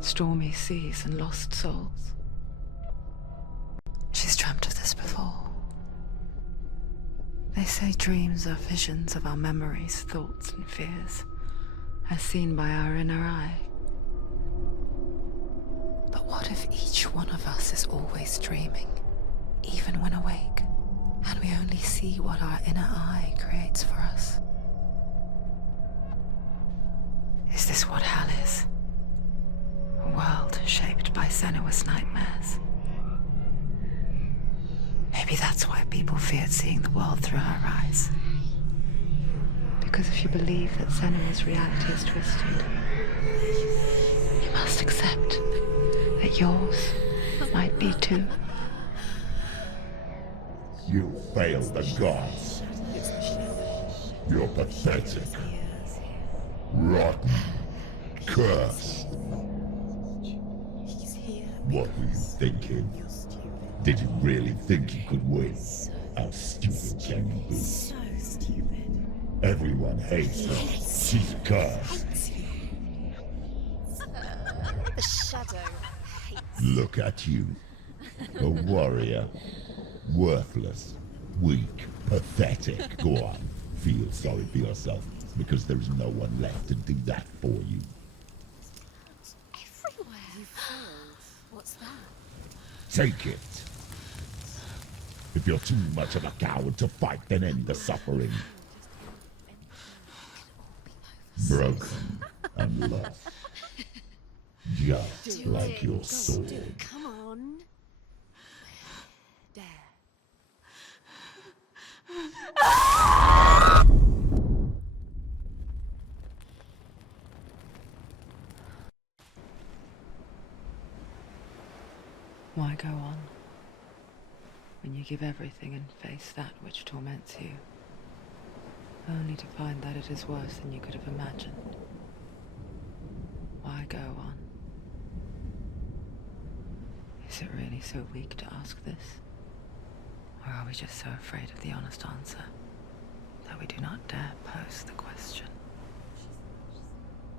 stormy seas and lost souls. She's dreamt of this before. They say dreams are visions of our memories, thoughts and fears, as seen by our inner eye. But what if each one of us is always dreaming, even when awake, and we only see what our inner eye creates for us? Is this what hell is? A world shaped by SENUA'S nightmares? Maybe that's why people feared seeing the world through her eyes. Because if you believe that SENUA'S reality is twisted, you must accept that yours might be too. You failed the gods. You're pathetic. Rotten. Cursed. What were you thinking? Did you really think you could win? How stupid can you be? So stupid. Everyone hates her. She's cursed. The shadow hates. Look at you. A warrior. Worthless. Weak. Pathetic. Go on. Feel sorry for yourself, because there is no one left to do that for you. Everywhere. You failed. What's that? Take it. If you're too much of a coward to fight, then end the suffering. Broken and lost. Just like your sword. Come on. There. Why go on, when you give everything and face that which torments you, only to find that it is worse than you could have imagined? Why go on? Is it really so weak to ask this? Or are we just so afraid of the honest answer that we do not dare pose the question?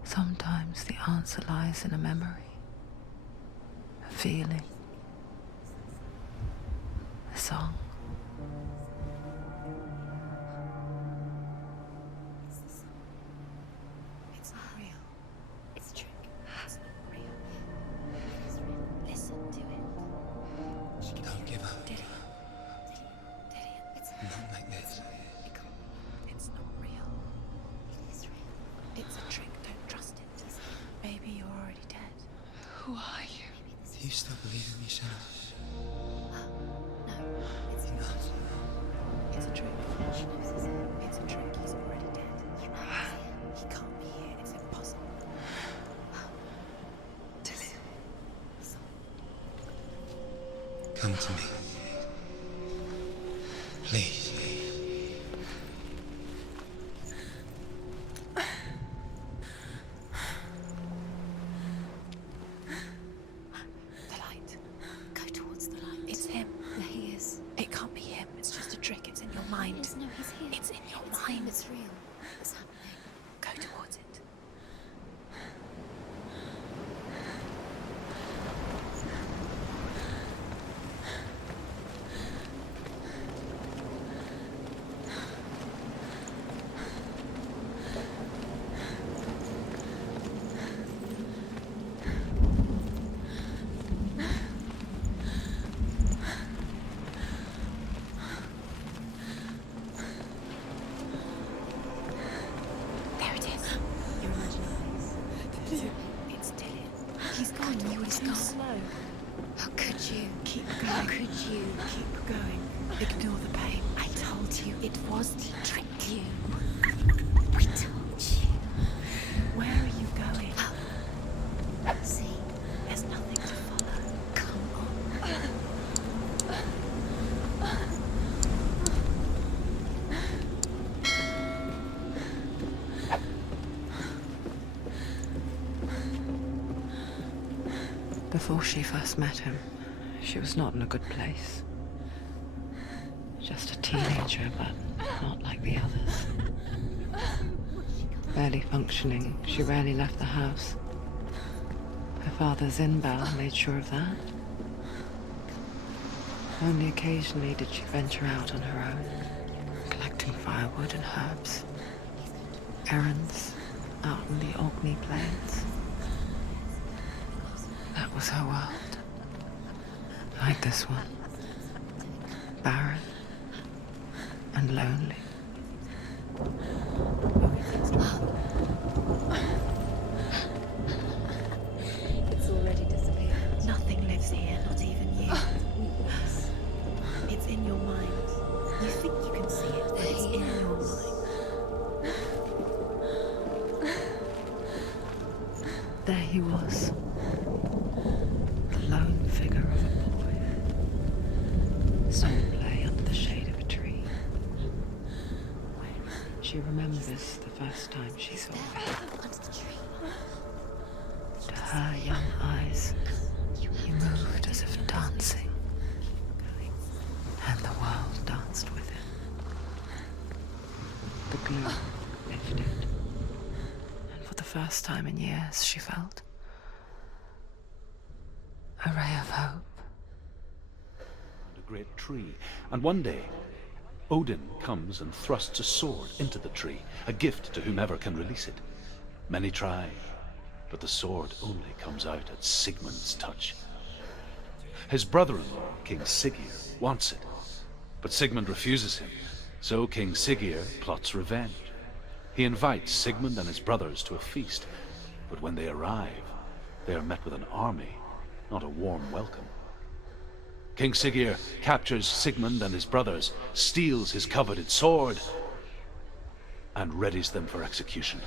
Sometimes the answer lies in a memory, a feeling, a song. It's not real. It's a trick. It's not real. It's real. Listen to it. Don't give up. Did it? It's Not like this. it can't. It's not real. It is real. It's a trick. Don't trust it. Maybe you're already dead. Who are you? Do you still believe in me, Shannon? No, it's You're not. It's a trick. She knows it's him. It's a trick. He's already dead. You know he's here. He can't be here. It's impossible. Come to me. Please. The light. Go towards the light. It's him. There he is. It can't be him. It's just a trick. It's in your mind. No, he's here. It's in your mind. It's real. It's happening. Go towards it. There it is. Your imagination. It's Dylan. He's gone. He's gone. Slow. How could you? Keep going. How could you? Keep going. Ignore the pain. I told you it was to trick you. We told you. Where are you going? See, there's nothing to follow. Come on. Before she first met him, she was not in a good place. Just a teenager, but not like the others. Barely functioning, she rarely left the house. Her father's in-bell made sure of that. Only occasionally did she venture out on her own, collecting firewood and herbs. Errands out in the Orkney Plains. That was her world. Like this one. Barren and lonely. It's already disappeared. Nothing lives here, not even you. It's in your mind. You think you can see it, but it's in your mind. There he was. The lone figure of a boy. Someone lay under the shade of a tree. She remembers the first time she saw him. To her young eyes, he moved as if dancing, and the world danced with him. The gloom lifted, and for the first time in years she felt a ray of hope. A great tree, and one day Odin comes and thrusts a sword into the tree, a gift to whomever can release it. Many try, but the sword only comes out at Sigmund's touch. His brother-in-law, King Siggeir, wants it, but Sigmund refuses him, so King Siggeir plots revenge. He invites Sigmund and his brothers to a feast, but when they arrive, they are met with an army, not a warm welcome. King Siggeir captures Sigmund and his brothers, steals his coveted sword, and readies them for execution.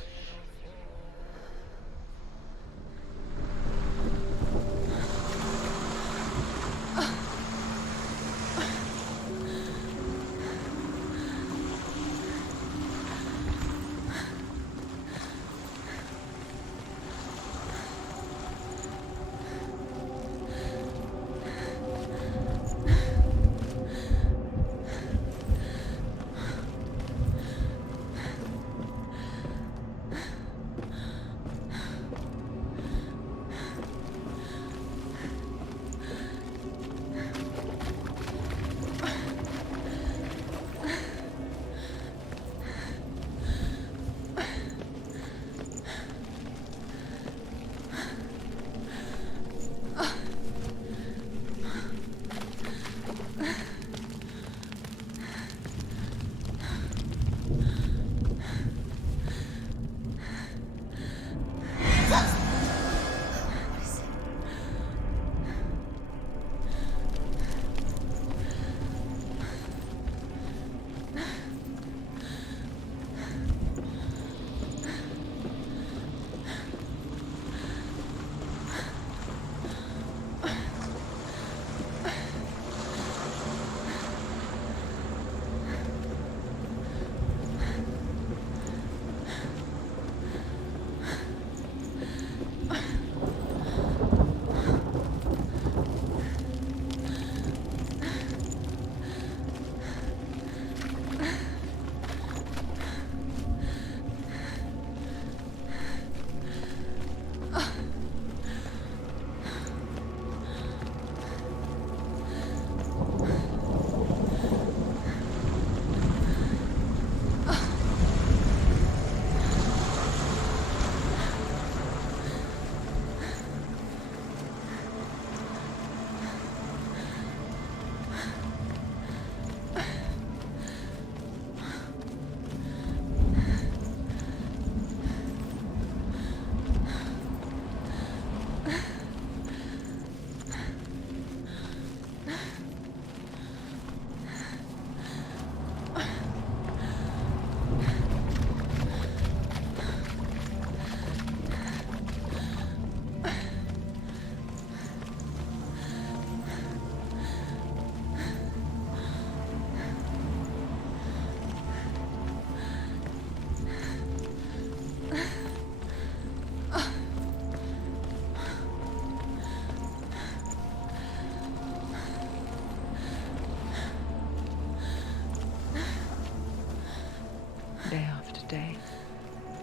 Day after day,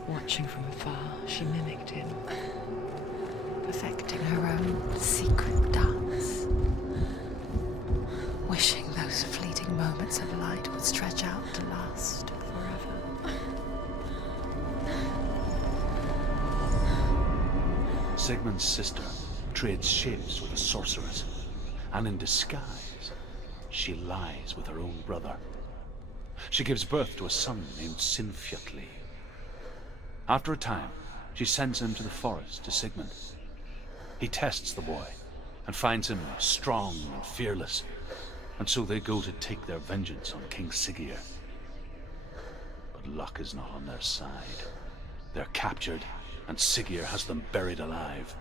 watching from afar, she mimicked him. perfecting her own secret dance, wishing those fleeting moments of light would stretch out to last forever. Sigmund's sister trades shapes with a sorceress, and in disguise, she lies with her own brother. She gives birth to a son named Sinfjotli. After a time, she sends him to the forest to Sigmund. He tests the boy and finds him strong and fearless, and so they go to take their vengeance on King Siggeir. But luck is not on their side. They're captured, and Siggeir has them buried alive.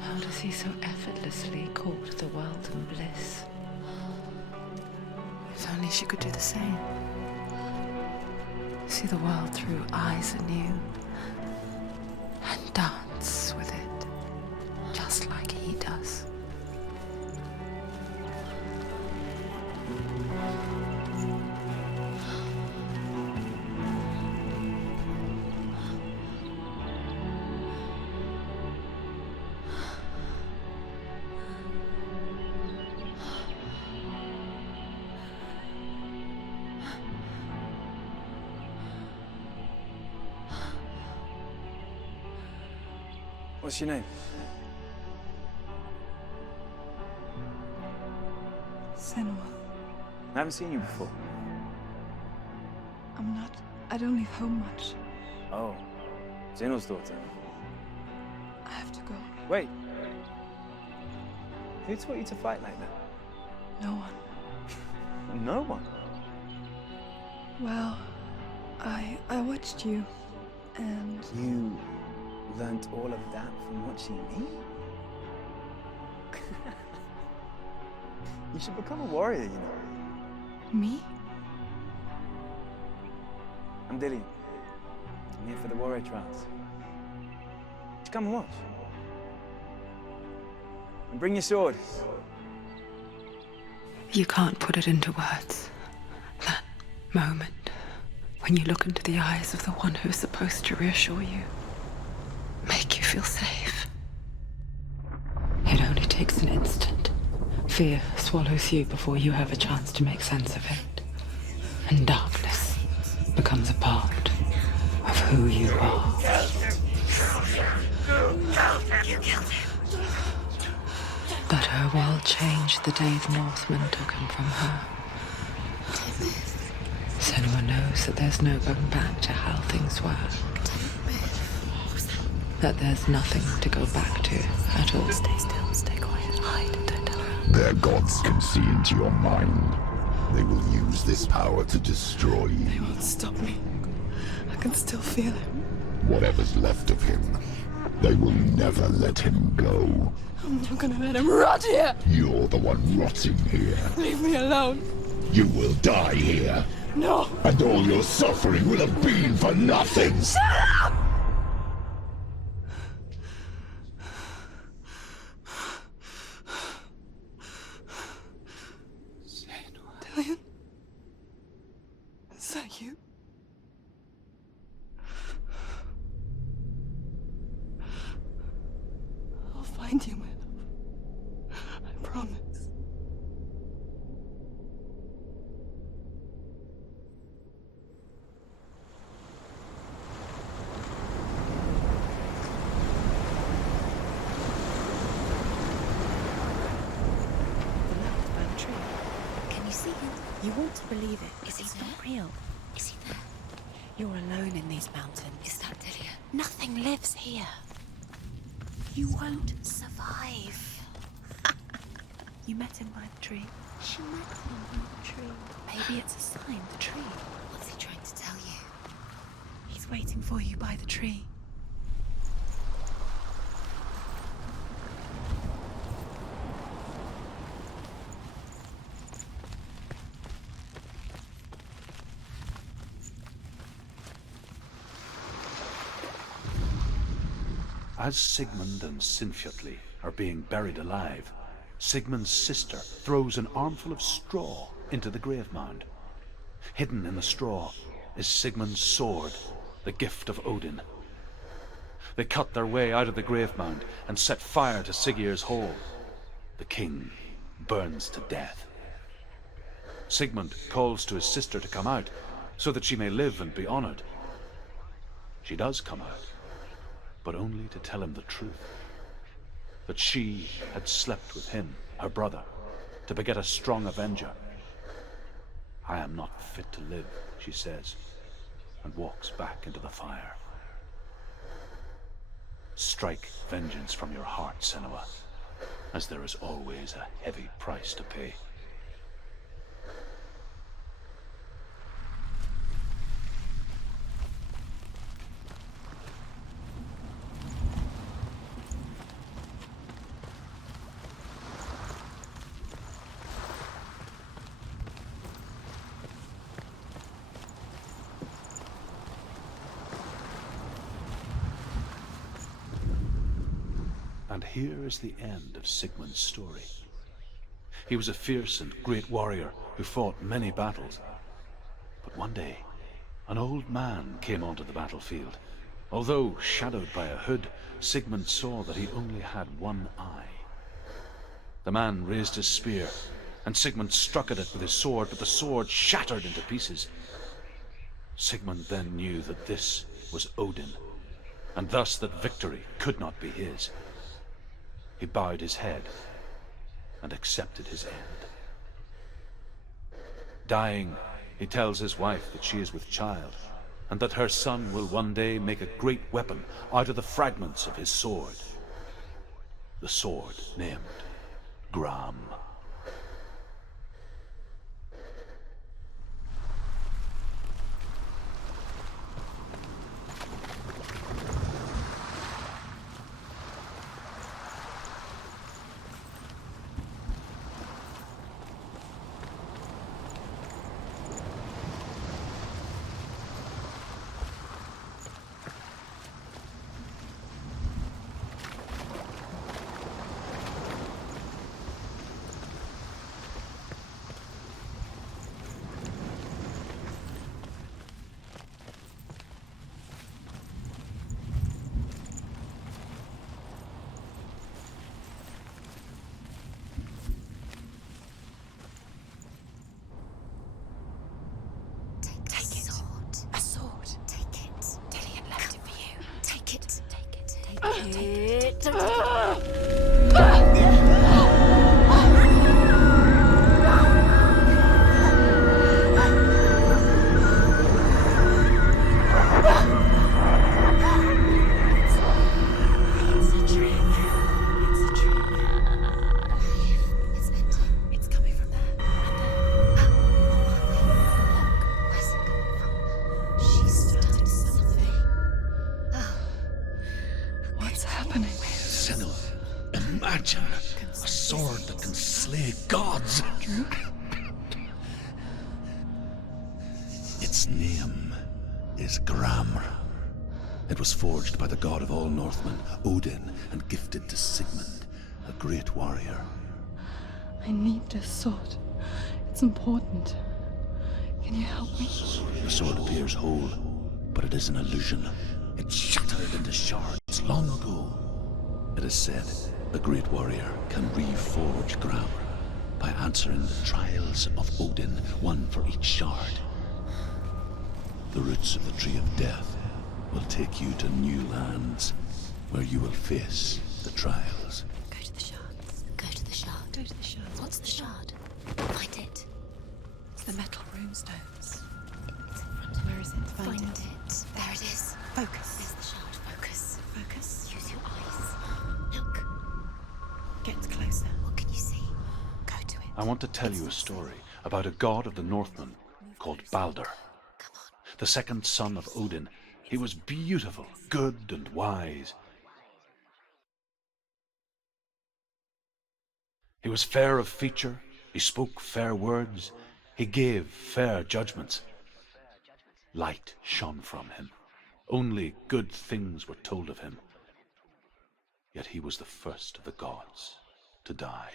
How does he so effortlessly court the world and bliss? If only she could do the same. See the world through eyes anew and dance with it, just like he does. What's your name? Senua. I haven't seen you before. I don't leave home much. Oh, Zenua's daughter. I have to go. Wait. Who taught you to fight like that? No one. No one? Well, I watched you, and You learnt all of that from watching me? You should become a warrior, you know. me? I'm Dillian. I'm here for the warrior trials. Just come and watch. And bring your sword. You can't put it into words. That moment when you look into the eyes of the one who is supposed to reassure you, make you feel safe. It only takes an instant. Fear swallows you before you have a chance to make sense of it. And darkness becomes a part of who you are. You killed him. But her world changed the day the Northmen took him from her. Senua knows that there's no going back to how things were. That there's nothing to go back to at all. Stay still, stay quiet, hide, don't tell her. Their gods can see into your mind. They will use this power to destroy They you. won't stop me. I can still feel him. Whatever's left of him, they will never let him go. I'm not gonna let him rot here! You're the one rotting here. Leave me alone! You will die here. No! And all your suffering will have been for nothing. Shut up! Dillian? Is that you? I'll find you, my love. I promise. Can you see him? You want to believe it. Is he not real? Is he there? You're alone in these mountains. Is that Dillian? Nothing lives here. You won't survive. You met him by the tree. She met him by the tree. Maybe it's a sign. The tree. What's he He's waiting for you by the tree. As Sigmund and Sinfjotli are being buried alive, Sigmund's sister throws an armful of straw into the grave mound. Hidden in the straw is Sigmund's sword, the gift of Odin. They cut their way out of the grave mound and set fire to Siggeir's hall. The king burns to death. Sigmund calls to his sister to come out so that she may live and be honored. She does come out, but only to tell him the truth. That she had slept with him, her brother, to beget a strong avenger. I am not fit to live, she says, and walks back into the fire. Strike vengeance from your heart, Senua, as there is always a heavy price to pay. And here is the end of Sigmund's story. He was a fierce and great warrior who fought many battles. But one day, an old man came onto the battlefield. Although shadowed by a hood, Sigmund saw that he only had one eye. The man raised his spear, and Sigmund struck at it with his sword, but the sword shattered into pieces. Sigmund then knew that this was Odin, and thus that victory could not be his. He bowed his head and accepted his end. Dying, he tells his wife that she is with child, and that her son will one day make a great weapon out of the fragments of his sword. The sword named Gram. Its name is Gram. It was forged by the god of all Northmen, Odin, and gifted to Sigmund, a great warrior. I need this sword. It's important. Can you help me? The sword appears whole, but it is an illusion. It shattered into shards long ago. It is said a great warrior can reforge Gram by answering the trials of Odin, one for each shard. The roots of the Tree of Death will take you to new lands where you will face the trials. Go to the shards. Go to the shard. Go to the shard. What's the shard? Find it. It's the metal runestones. It's in front of Where is it? Find it. There it is. Focus. There's the shard. Focus. Focus. Use your eyes. Look. Get closer. What can you see? Go to it. I want to tell you a story about a god of the Northmen called Balder, Come on. the second son of Odin He was beautiful, good, and wise. He was fair of feature, he spoke fair words, he gave fair judgments. Light shone from him. Only good things were told of him. Yet he was the first of the gods to die.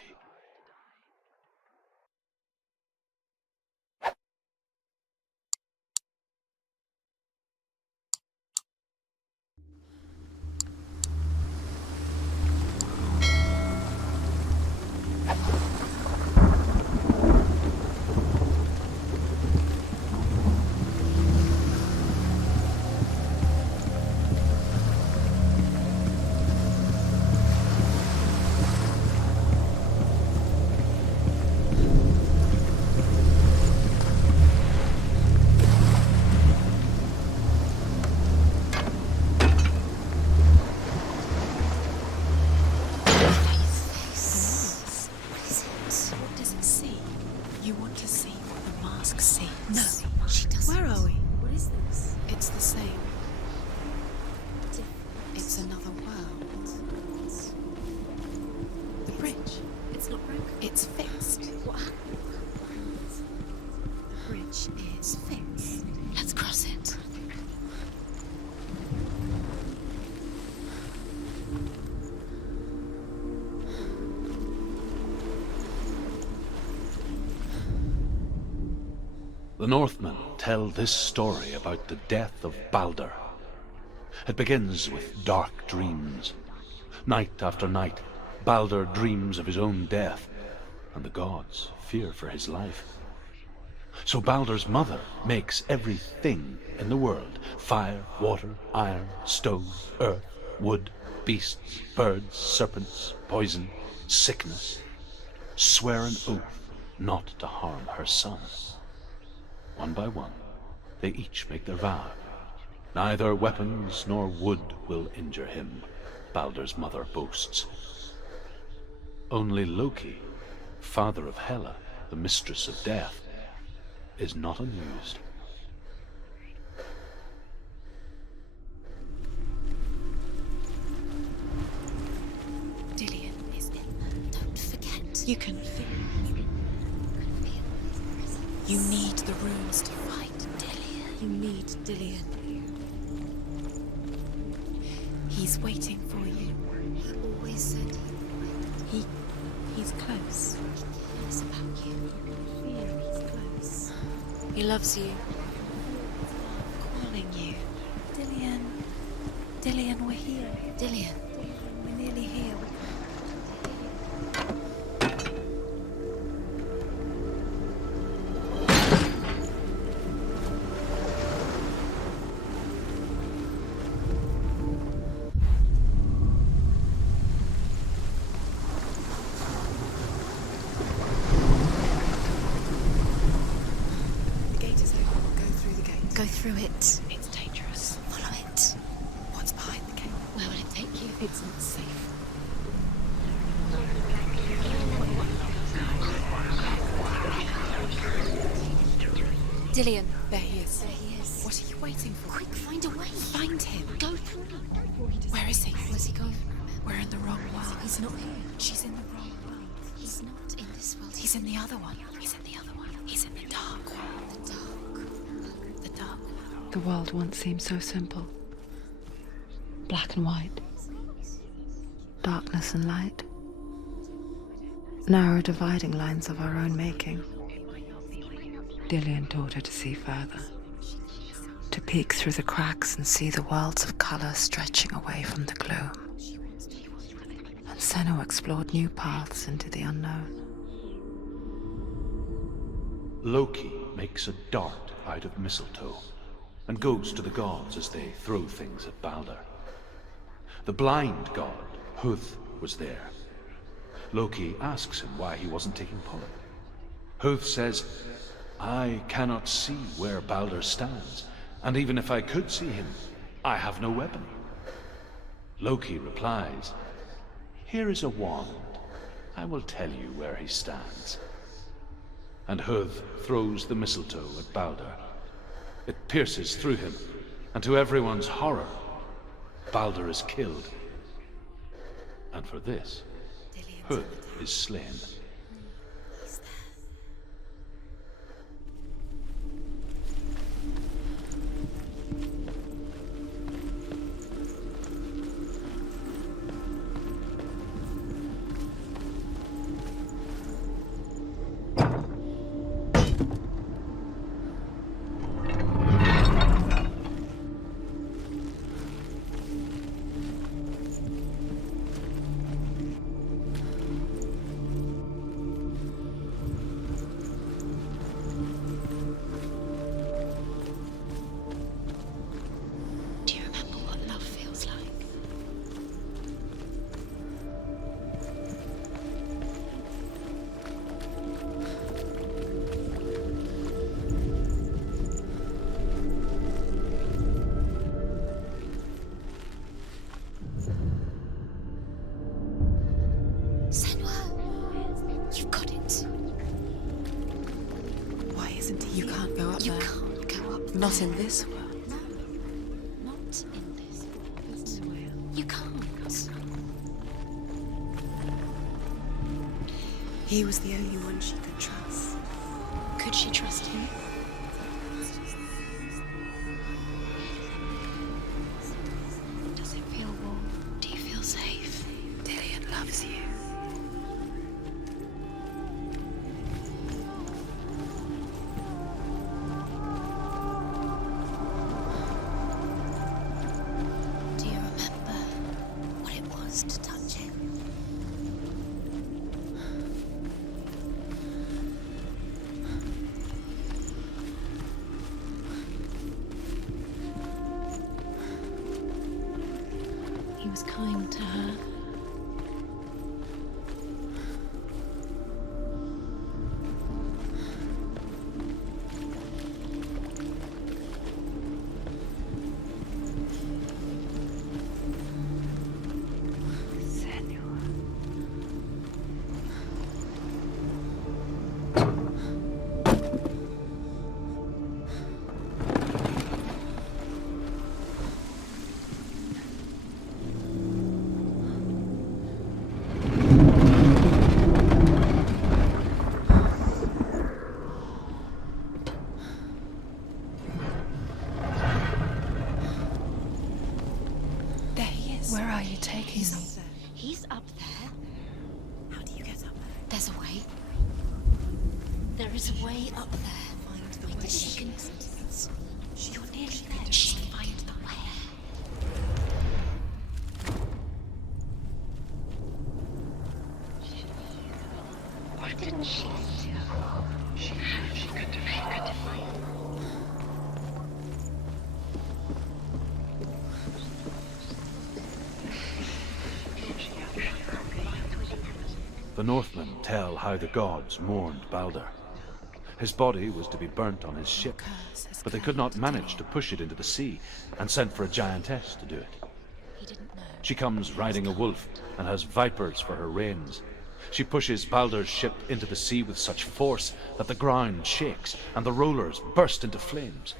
The Northmen tell this story about the death of Balder. It begins with dark dreams. Night after night, Balder dreams of his own death, and the gods fear for his life. So Balder's mother makes everything in the world, fire, water, iron, stone, earth, wood, beasts, birds, serpents, poison, sickness, swear an oath not to harm her son. One by one, they each make their vow. Neither weapons nor wood will injure him, Balder's mother boasts. Only Loki, father of Hela, the mistress of death, is not amused. Dillion is ill. Don't forget. You can feel. You need the runes to fight Dillion. You need Dillion. He's waiting for you. He always said he's close. He cares about you. Feel he's close. He loves you. Calling you. Dillion. Dillion, we're here. Dillion. We're nearly here. Go through it. It's dangerous. Follow it. What's behind the gate? Where will it take you? It's not safe. Dillion. There he is. There he is. What are you waiting for? Quick, find a way. Find him. Go through. Where is he? Where's he gone? We're in the wrong world. He's not here. She's in the wrong world. He's not in this world. He's in the other one. He's in the other one. He's in the dark world. The dark. The world once seemed so simple. Black and white. Darkness and light. Narrow dividing lines of our own making. Dillion taught her to see further. To peek through the cracks and see the worlds of color stretching away from the gloom. And Senua explored new paths into the unknown. Loki makes a dart out of mistletoe and goes to the gods as they throw things at Balder. The blind god, Huth, was there. Loki asks him why he wasn't taking part. Huth says, I cannot see where Balder stands, and even if I could see him, I have no weapon. Loki replies, here is a wand. I will tell you where he stands. And Huth throws the mistletoe at Balder. It pierces through him, And to everyone's horror, Balder is killed. And for this, Hood is slain. Do you remember what love feels like? Senua, you've got it. Why isn't he? You can't go up You there. can't go up Not there. in this world. No, not in this world. You can't. He was the only one she could trust. Could she trust him? Does it feel warm? Do you feel safe? Dillian loves you. Do you remember what it was to touch him? He was kind to her. There he is. Where are you taking He's me? up there. He's up there. How do you get up there? There's a way. There is a way up there. Find the way. She can. You're nearly there. She She can find the way. Why didn't she? She could have. The Northmen tell how the gods mourned Balder. His body was to be burnt on his ship, but they could not manage to push it into the sea, and sent for a giantess to do it. He didn't know. She comes riding a wolf and has vipers for her reins. She pushes Balder's ship into the sea with such force that the ground shakes and the rollers burst into flames.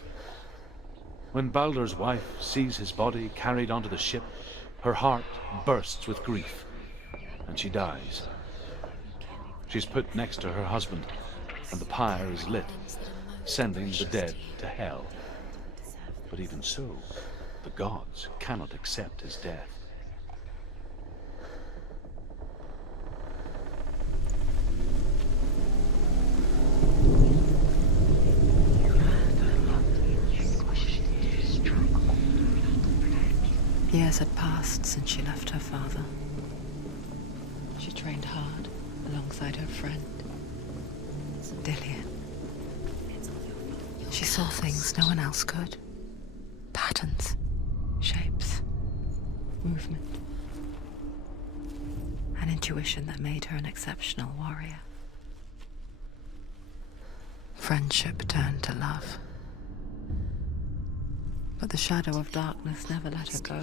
When Balder's wife sees his body carried onto the ship, her heart bursts with grief, and she dies. She's put next to her husband, and the pyre is lit, sending the dead to hell. But even so, the gods cannot accept his death. Years had passed since she left her father. She trained hard alongside her friend, Dillian. She saw things no one else could. Patterns, shapes, movement. An intuition that made her an exceptional warrior. Friendship turned to love. But the shadow of darkness never let her go,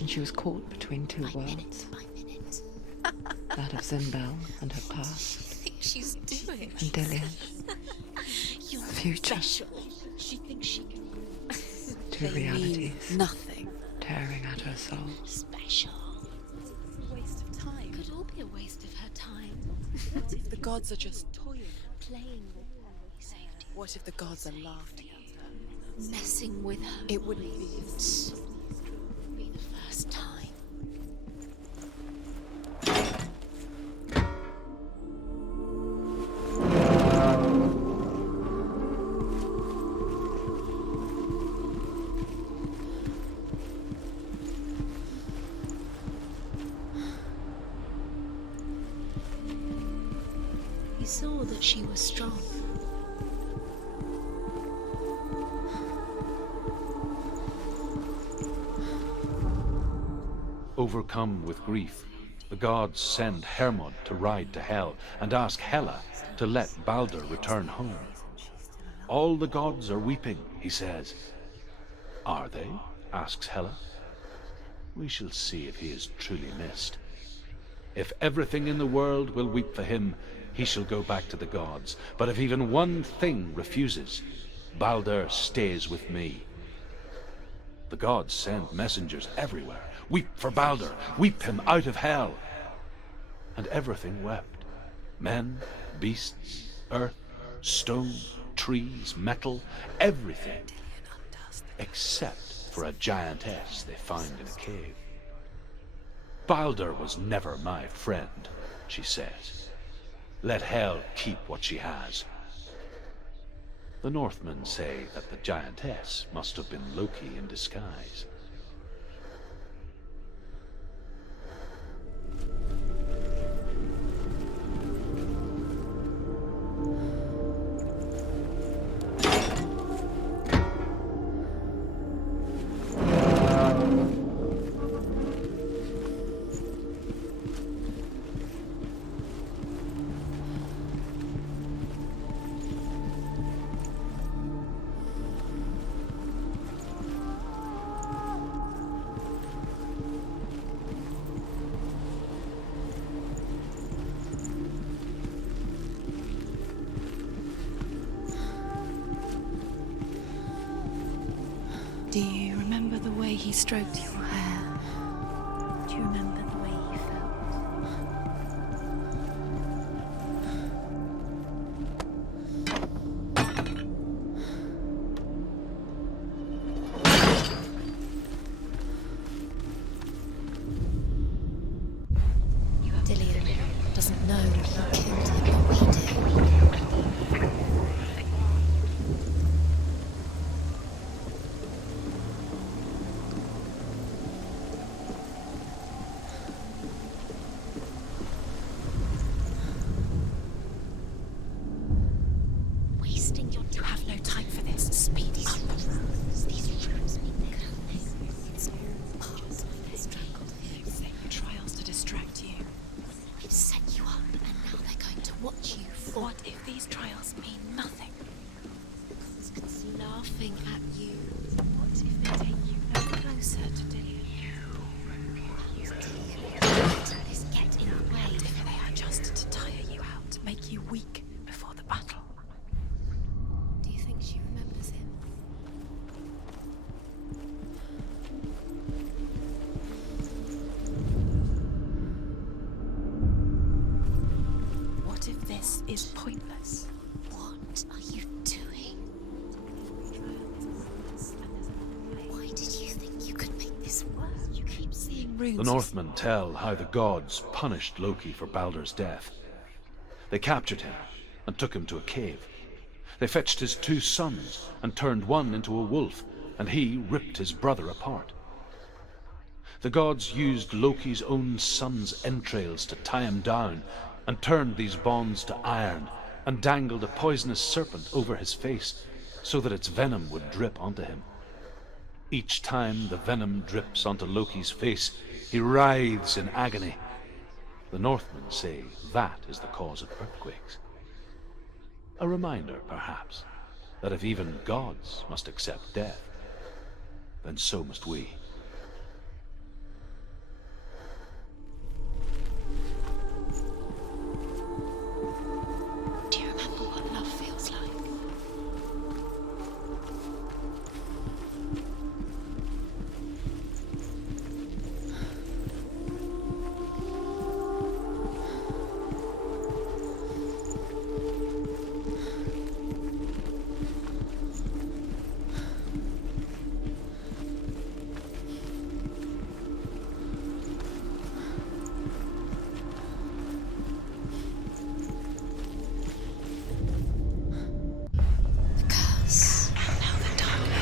and she was caught between two worlds. That of Zimbel and her past, She's doing. and Dillian, You're future. special. She thinks she can. Two They mean realities nothing. tearing at her soul. Special. A waste of time. Could all be a waste of her time. What if the gods are just toying? Playing with her safety. What if the gods are laughing at her? Messing with her. It wouldn't be if Be the first time. He saw that she was strong. Overcome with grief, the gods send Hermod to ride to Hell and ask Hela to let Balder return home. All the gods are weeping, he says. Are they? Asks Hela. We shall see if he is truly missed. If everything in the world will weep for him, he shall go back to the gods. But if even one thing refuses, Balder stays with me. The gods send messengers everywhere. Weep for Balder, weep him out of Hell. And everything wept. Men, beasts, earth, stone, trees, metal, everything. Except for a giantess they find in a cave. Balder was never my friend, she says. Let Hel keep what she has. The Northmen say that the giantess must have been Loki in disguise. Do you remember the way he stroked your hair? Do you remember the way he felt? Dillian doesn't know he killed him, but we do. You have no time for this. Speed up. These rooms mean nothing. Trials to distract you. We've set you up, and now they're going to watch you fall. What if these trials mean nothing? It's laughing at you. What if they take you no closer to Dillian? This get in the way. What if they are just to tire you out, make you weak before the battle? Do you think she remembers him? What if this is pointless? What are you doing? Why did you think you could make this work? You keep seeing runes. The Northmen tell how the gods punished Loki for Balder's death. They captured him and took him to a cave. They fetched his 2 sons and turned one into a wolf, and he ripped his brother apart. The gods used Loki's own son's entrails to tie him down and turned these bonds to iron and dangled a poisonous serpent over his face so that its venom would drip onto him. Each time the venom drips onto Loki's face, he writhes in agony. The Northmen say that is the cause of earthquakes. A reminder, perhaps, that if even gods must accept death, then so must we. Do you remember what love feels like?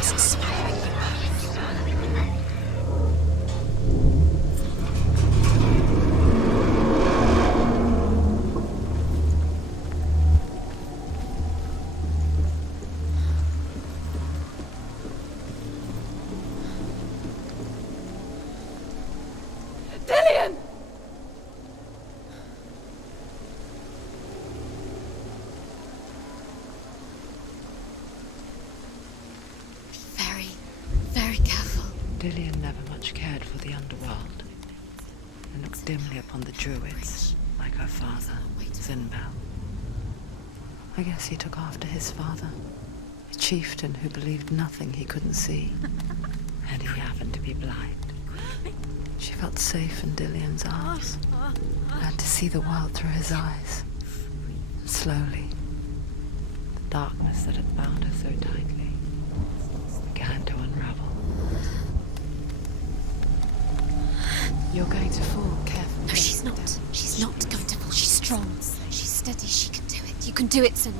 is inspiring you. Dillian! Very, very careful. Dillian never much cared for the underworld and looked dimly upon the druids, like her father, Zinbel. I guess he took after his father, a chieftain who believed nothing he couldn't see, and he happened to be blind. She felt safe in Dillian's arms, glad to see the world through his eyes. And slowly, the darkness that had bound her so tightly began to unravel. You're going to fall, careful. No, she's not. She's not going to fall. She's strong. She's steady. She can do it. You can do it, Senua.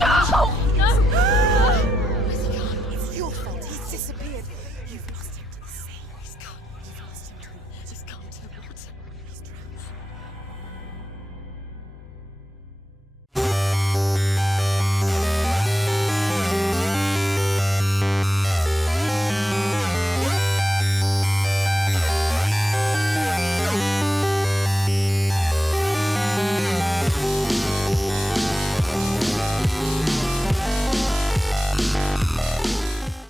No! Where's he gone? It's your fault. He's disappeared. You've lost